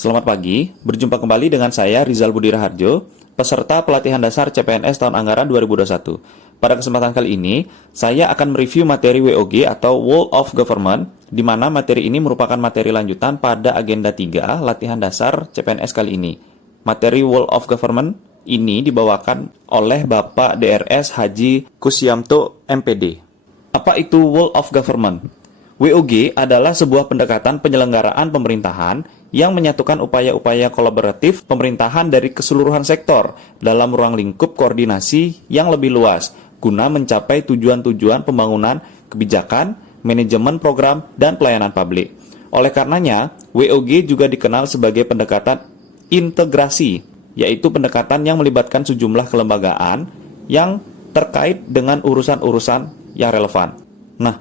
Selamat pagi, berjumpa kembali dengan saya Rizal Budi Raharjo, peserta pelatihan dasar CPNS tahun anggaran 2021. Pada kesempatan kali ini, saya akan mereview materi WOG atau Whole of Government, di mana materi ini merupakan materi lanjutan pada agenda 3 latihan dasar CPNS kali ini. Materi Whole of Government ini dibawakan oleh Bapak DRS Haji Kusyanto MPD. Apa itu Whole of Government? WOG adalah sebuah pendekatan penyelenggaraan pemerintahan yang menyatukan upaya-upaya kolaboratif pemerintahan dari keseluruhan sektor dalam ruang lingkup koordinasi yang lebih luas guna mencapai tujuan-tujuan pembangunan kebijakan, manajemen program, dan pelayanan publik. Oleh karenanya, WOG juga dikenal sebagai pendekatan integrasi, yaitu pendekatan yang melibatkan sejumlah kelembagaan yang terkait dengan urusan-urusan yang relevan. Nah,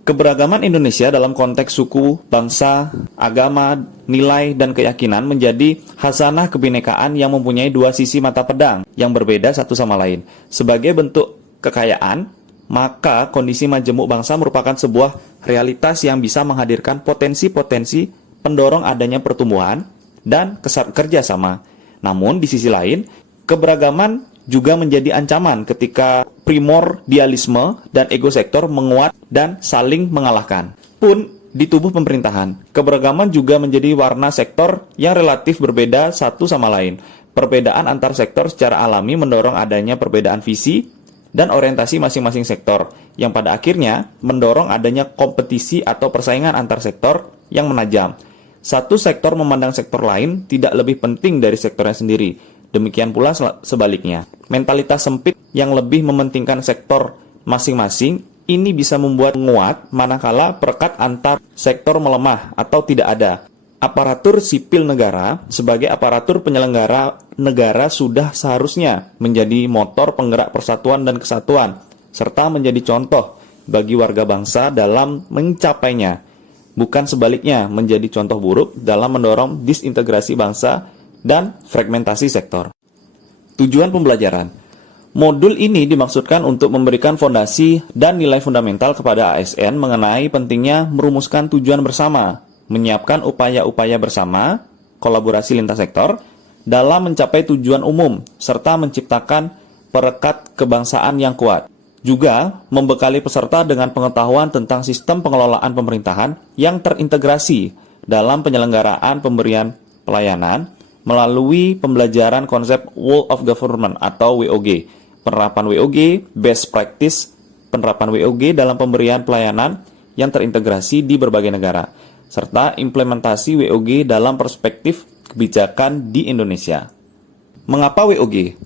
keberagaman Indonesia dalam konteks suku, bangsa, agama, nilai, dan keyakinan menjadi khazanah kebinekaan yang mempunyai dua sisi mata pedang yang berbeda satu sama lain. Sebagai bentuk kekayaan, maka kondisi majemuk bangsa merupakan sebuah realitas yang bisa menghadirkan potensi-potensi pendorong adanya pertumbuhan dan kerjasama. Namun, di sisi lain, keberagaman juga menjadi ancaman ketika primordialisme dan ego sektor menguat dan saling mengalahkan. Pun di tubuh pemerintahan, keberagaman juga menjadi warna sektor yang relatif berbeda satu sama lain. Perbedaan antar sektor secara alami mendorong adanya perbedaan visi dan orientasi masing-masing sektor, yang pada akhirnya mendorong adanya kompetisi atau persaingan antar sektor yang menajam. Satu sektor memandang sektor lain tidak lebih penting dari sektornya sendiri. Demikian pula sebaliknya. Mentalitas sempit yang lebih mementingkan sektor masing-masing ini bisa membuat menguat manakala perekat antar sektor melemah atau tidak ada. Aparatur sipil negara sebagai aparatur penyelenggara negara sudah seharusnya menjadi motor penggerak persatuan dan kesatuan, serta menjadi contoh bagi warga bangsa dalam mencapainya, bukan sebaliknya menjadi contoh buruk dalam mendorong disintegrasi bangsa dan fragmentasi sektor. Tujuan pembelajaran. Modul ini dimaksudkan untuk memberikan fondasi dan nilai fundamental kepada ASN mengenai pentingnya merumuskan tujuan bersama, menyiapkan upaya-upaya bersama, kolaborasi lintas sektor, dalam mencapai tujuan umum, serta menciptakan perekat kebangsaan yang kuat. Juga membekali peserta dengan pengetahuan tentang sistem pengelolaan pemerintahan yang terintegrasi dalam penyelenggaraan pemberian pelayanan, melalui pembelajaran konsep Whole of Government atau WOG, penerapan WOG, best practice, penerapan WOG dalam pemberian pelayanan yang terintegrasi di berbagai negara, serta implementasi WOG dalam perspektif kebijakan di Indonesia. Mengapa WOG?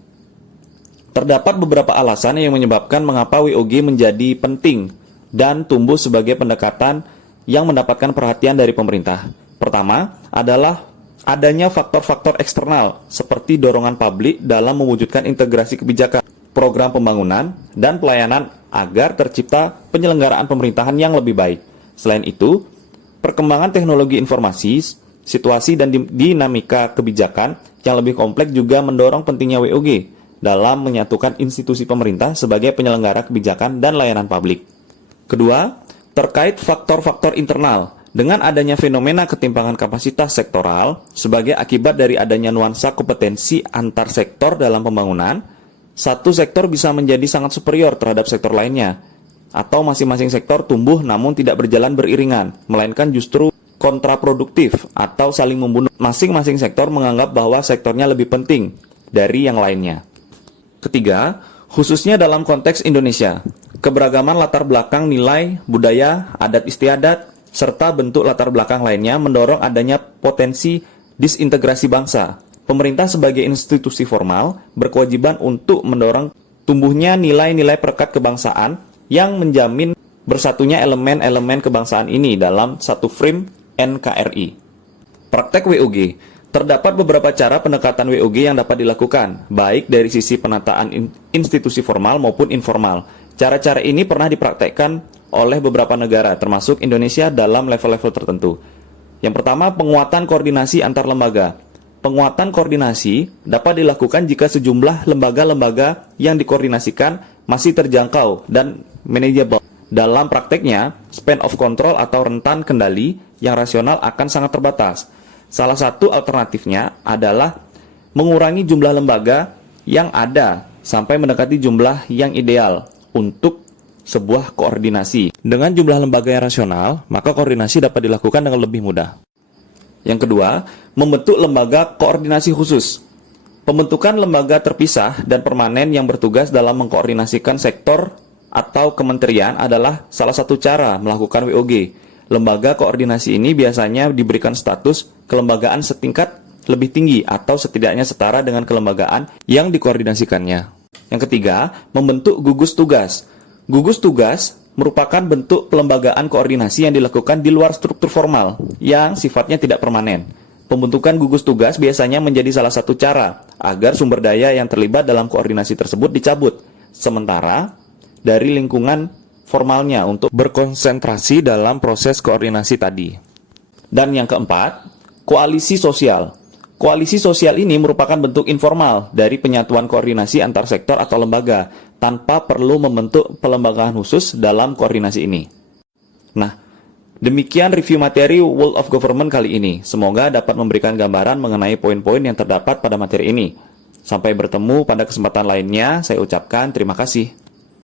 Terdapat beberapa alasan yang menyebabkan mengapa WOG menjadi penting dan tumbuh sebagai pendekatan yang mendapatkan perhatian dari pemerintah. Pertama adalah adanya faktor-faktor eksternal seperti dorongan publik dalam mewujudkan integrasi kebijakan, program pembangunan, dan pelayanan agar tercipta penyelenggaraan pemerintahan yang lebih baik. Selain itu, perkembangan teknologi informasi, situasi dan dinamika kebijakan yang lebih kompleks juga mendorong pentingnya WOG dalam menyatukan institusi pemerintah sebagai penyelenggara kebijakan dan layanan publik. Kedua, terkait faktor-faktor internal. Dengan adanya fenomena ketimpangan kapasitas sektoral sebagai akibat dari adanya nuansa kompetensi antar sektor dalam pembangunan, satu sektor bisa menjadi sangat superior terhadap sektor lainnya, atau masing-masing sektor tumbuh namun tidak berjalan beriringan, melainkan justru kontraproduktif atau saling membunuh. Masing-masing sektor menganggap bahwa sektornya lebih penting dari yang lainnya. Ketiga, khususnya dalam konteks Indonesia, keberagaman latar belakang nilai, budaya, adat istiadat, serta bentuk latar belakang lainnya mendorong adanya potensi disintegrasi bangsa. Pemerintah sebagai institusi formal berkewajiban untuk mendorong tumbuhnya nilai-nilai perekat kebangsaan yang menjamin bersatunya elemen-elemen kebangsaan ini dalam satu frame NKRI. Praktek WOG. Terdapat beberapa cara pendekatan WOG yang dapat dilakukan, baik dari sisi penataan institusi formal maupun informal. Cara-cara ini pernah dipraktekkan oleh beberapa negara, termasuk Indonesia dalam level-level tertentu. Yang pertama, penguatan koordinasi antar lembaga. Penguatan koordinasi dapat dilakukan jika sejumlah lembaga-lembaga yang dikoordinasikan masih terjangkau dan manageable. Dalam prakteknya, span of control atau rentan kendali yang rasional akan sangat terbatas. Salah satu alternatifnya adalah mengurangi jumlah lembaga yang ada sampai mendekati jumlah yang ideal untuk sebuah koordinasi. Dengan jumlah lembaga yang rasional, maka koordinasi dapat dilakukan dengan lebih mudah. Yang kedua, membentuk lembaga koordinasi khusus. Pembentukan lembaga terpisah dan permanen yang bertugas dalam mengkoordinasikan sektor atau kementerian adalah salah satu cara melakukan WOG. Lembaga koordinasi ini biasanya diberikan status kelembagaan setingkat lebih tinggi atau setidaknya setara dengan kelembagaan yang dikoordinasikannya. Yang ketiga, membentuk gugus tugas. Gugus tugas merupakan bentuk pelembagaan koordinasi yang dilakukan di luar struktur formal yang sifatnya tidak permanen. Pembentukan gugus tugas biasanya menjadi salah satu cara agar sumber daya yang terlibat dalam koordinasi tersebut dicabut, sementara dari lingkungan formalnya untuk berkonsentrasi dalam proses koordinasi tadi. Dan yang keempat, koalisi sosial. Koalisi sosial ini merupakan bentuk informal dari penyatuan koordinasi antar sektor atau lembaga tanpa perlu membentuk pelembagaan khusus dalam koordinasi ini. Nah, demikian review materi World of Government kali ini. Semoga dapat memberikan gambaran mengenai poin-poin yang terdapat pada materi ini. Sampai bertemu pada kesempatan lainnya, saya ucapkan terima kasih.